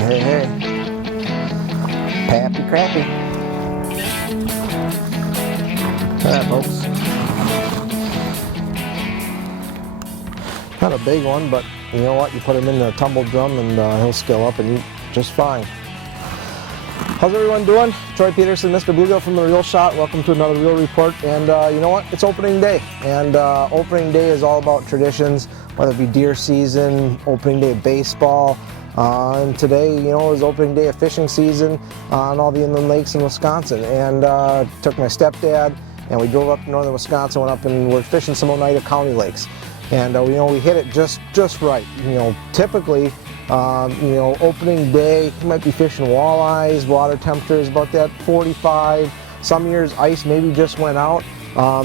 Hey, hey. Pappy crappy. Alright, folks. Not a big one, but you know what? You put him in the tumble drum and he'll scale up and eat just fine. How's everyone doing? Troy Peterson, Mr. Bluegill from The Reel Shot. Welcome to another Reel Report. And you know what? It's opening day. And opening day is all about traditions, whether it be deer season, opening day of baseball. And today, you know, is opening day of fishing season on all the inland lakes in Wisconsin. And took my stepdad and we drove up to northern Wisconsin, went up and we're fishing some Oneida County lakes. And you know, we hit it just right. You know, typically, you know, opening day, you might be fishing walleyes, water temperature is about that 45. Some years ice maybe just went out.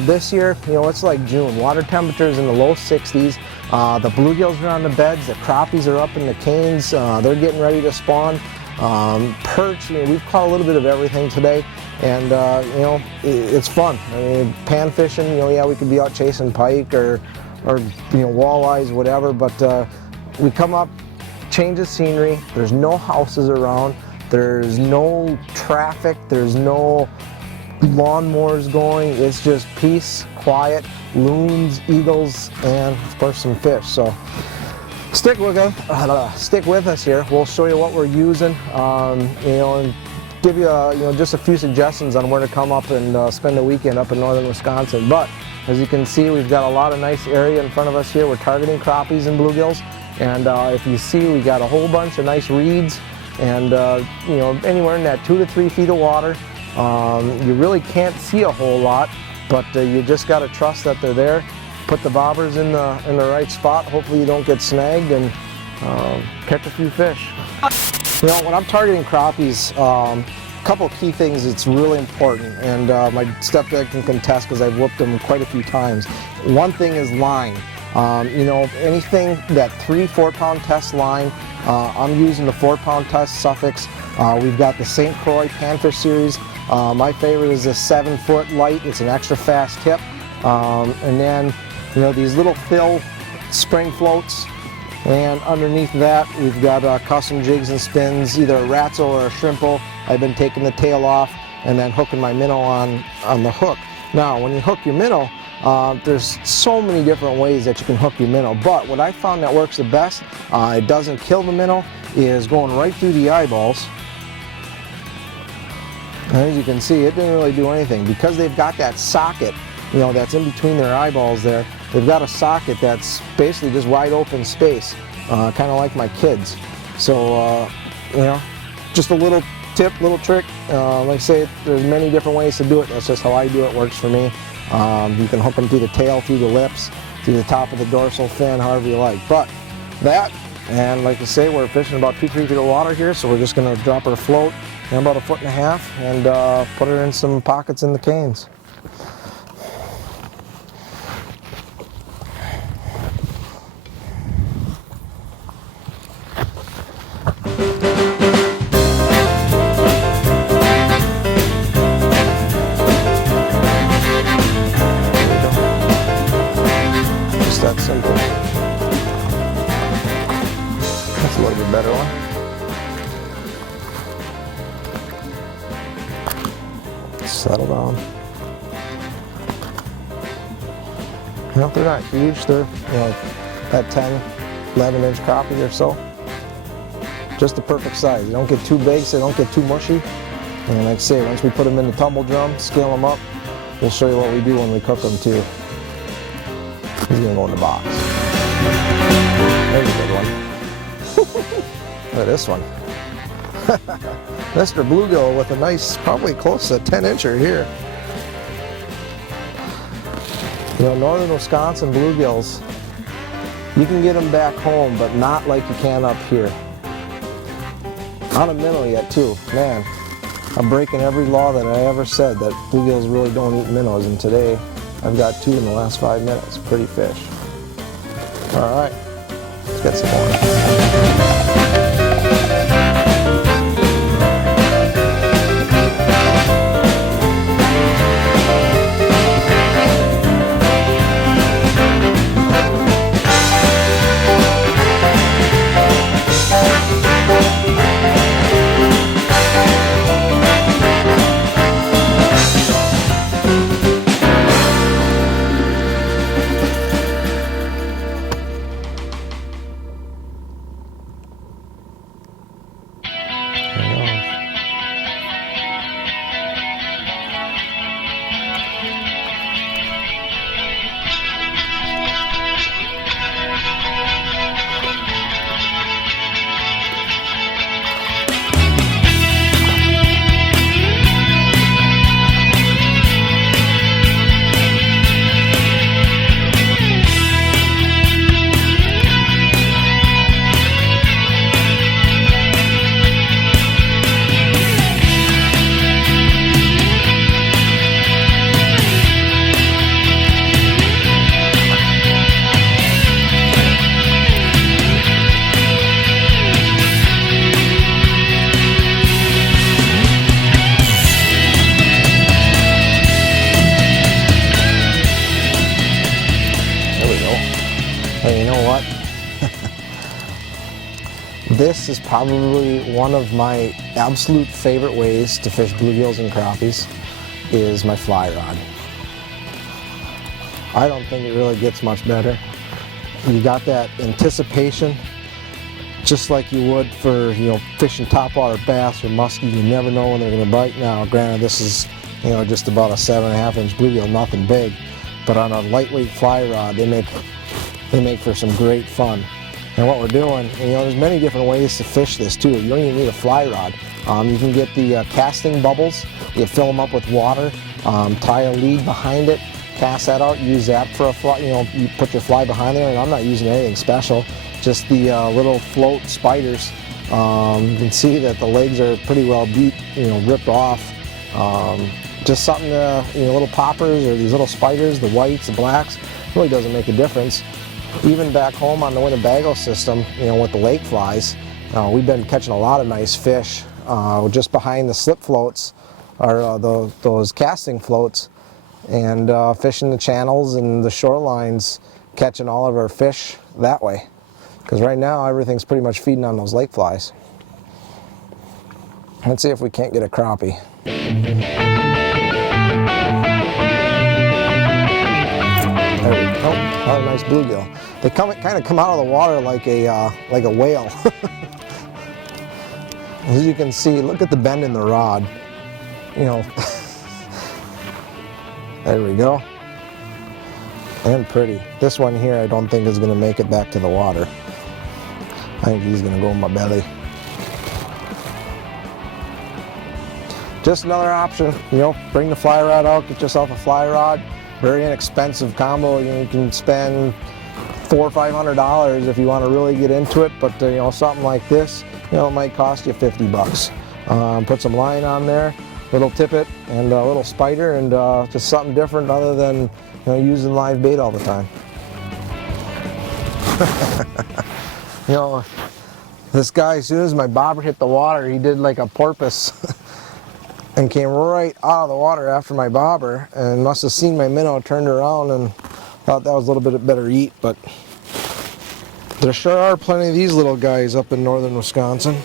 This year, you know, it's like June. Water temperature is in the low 60s. The bluegills are on the beds, the crappies are up in the canes, they're getting ready to spawn. Perch, you know, we've caught a little bit of everything today. And you know, it's fun. I mean, pan fishing, you know, yeah, we could be out chasing pike or you know, walleyes, whatever, but we come up, change the scenery, there's no houses around, there's no traffic, there's no lawnmowers going, it's just peace, quiet, loons, eagles, and of course some fish. So stick with us here. We'll show you what we're using, you know, and give you, you know, just a few suggestions on where to come up and spend the weekend up in northern Wisconsin. But as you can see, we've got a lot of nice area in front of us here. We're targeting crappies and bluegills, and if you see, we got a whole bunch of nice reeds, and you know, anywhere in that 2 to 3 feet of water. You really can't see a whole lot, but you just got to trust that they're there. Put the bobbers in the right spot. Hopefully you don't get snagged and catch a few fish. You know, when I'm targeting crappies, couple of key things that's really important, and my stepdad can contest because I've whooped them quite a few times. One thing is line. You know, anything that 3-4 pound test line, I'm using the 4 pound test Suffix. We've got the St. Croix panfish series. My favorite is this 7-foot light. It's an extra fast tip. And then, you know, these little fill spring floats. And underneath that, we've got custom jigs and spins, either a ratzel or a shrimple. I've been taking the tail off and then hooking my minnow on the hook. Now, when you hook your minnow, there's so many different ways that you can hook your minnow. But what I found that works the best, it doesn't kill the minnow, is going right through the eyeballs. And as you can see, it didn't really do anything. Because they've got that socket, you know, that's in between their eyeballs there. They've got a socket that's basically just wide open space, kind of like my kids. So, you know, just a little tip, little trick. Like I say, there's many different ways to do it. That's just how I do it. Works for me. You can hook them through the tail, through the lips, through the top of the dorsal fin, however you like. But that, and like I say, we're fishing about 2-3 feet of water here, so we're just going to drop our float in about 1.5 feet and put her in some pockets in the canes. That simple. That's a little bit better one. Settle down. You know, they're not huge. They're, you know, that 10, 11-inch crappie or so. Just the perfect size. You don't get too big, so they don't get too mushy. And like I say, once we put them in the tumble drum, scale them up, we'll show you what we do when we cook them too. He's gonna go in the box. There's a good one. Look at this one. Mr. Bluegill with a nice, probably close to 10-incher here. You know, northern Wisconsin bluegills, you can get them back home, but not like you can up here. Not a minnow yet, too. Man, I'm breaking every law that I ever said that bluegills really don't eat minnows, and today I've got 2 in the last 5 minutes. Pretty fish. All right, let's get some more. This is probably one of my absolute favorite ways to fish bluegills and crappies, is my fly rod. I don't think it really gets much better. You got that anticipation, just like you would for, you know, fishing topwater bass or muskie. You never know when they're going to bite. Now, granted, this is, you know, just about a 7.5 inch bluegill, nothing big, but on a lightweight fly rod, they make for some great fun. And what we're doing, you know, there's many different ways to fish this too. You don't even need a fly rod. You can get the casting bubbles. You fill them up with water, tie a lead behind it, cast that out, use that for a fly. You know, you put your fly behind there, and I'm not using anything special, just the little float spiders. You can see that the legs are pretty well beat, you know, ripped off. Just something to, you know, little poppers or these little spiders, the whites, the blacks, really doesn't make a difference. Even back home on the Winnebago system, you know, with the lake flies, we've been catching a lot of nice fish just behind the slip floats, or those casting floats, and fishing the channels and the shorelines, catching all of our fish that way. Because right now everything's pretty much feeding on those lake flies. Let's see if we can't get a crappie. There we go. Oh, nice bluegill. They kind of come out of the water like a whale. As you can see, look at the bend in the rod. You know, there we go. And pretty. This one here, I don't think is going to make it back to the water. I think he's going to go in my belly. Just another option. You know, bring the fly rod out, get yourself a fly rod. Very inexpensive combo. You know, you can spend $400 or $500 if you want to really get into it, but you know, something like this, you know, it might cost you 50 bucks. Put some line on there, little tippet and a little spider, and just something different other than, you know, using live bait all the time. You know, this guy, as soon as my bobber hit the water, he did like a porpoise and came right out of the water after my bobber, and must have seen my minnow, turned around and thought that was a little bit better eat. But there sure are plenty of these little guys up in northern Wisconsin.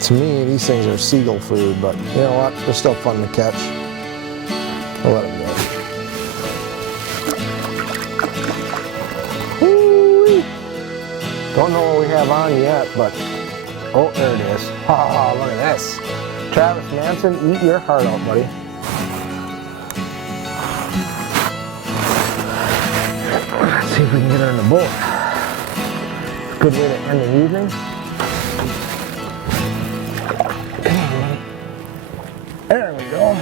To me, these things are seagull food, but you know what? They're still fun to catch. I'll let them go. Don't know what we have on yet, but oh, there it is. Oh, look at this. Travis Manson, eat your heart out, buddy. Let's see if we can get her in the boat. Good way to end the evening. There we go.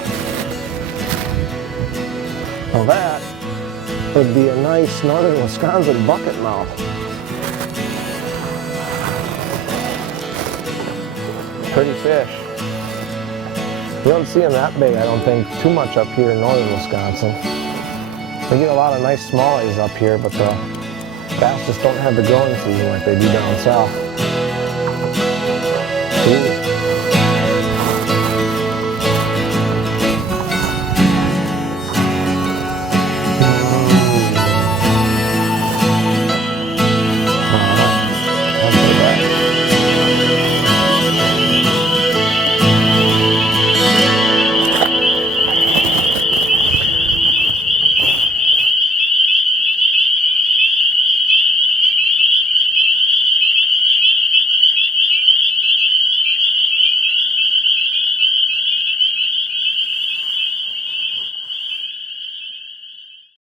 Well, that would be a nice northern Wisconsin bucket mouth. Pretty fish. You don't see them that big, I don't think, too much up here in northern Wisconsin. We get a lot of nice smallies up here, but the bass just don't have the growing season like they do down south. Ooh.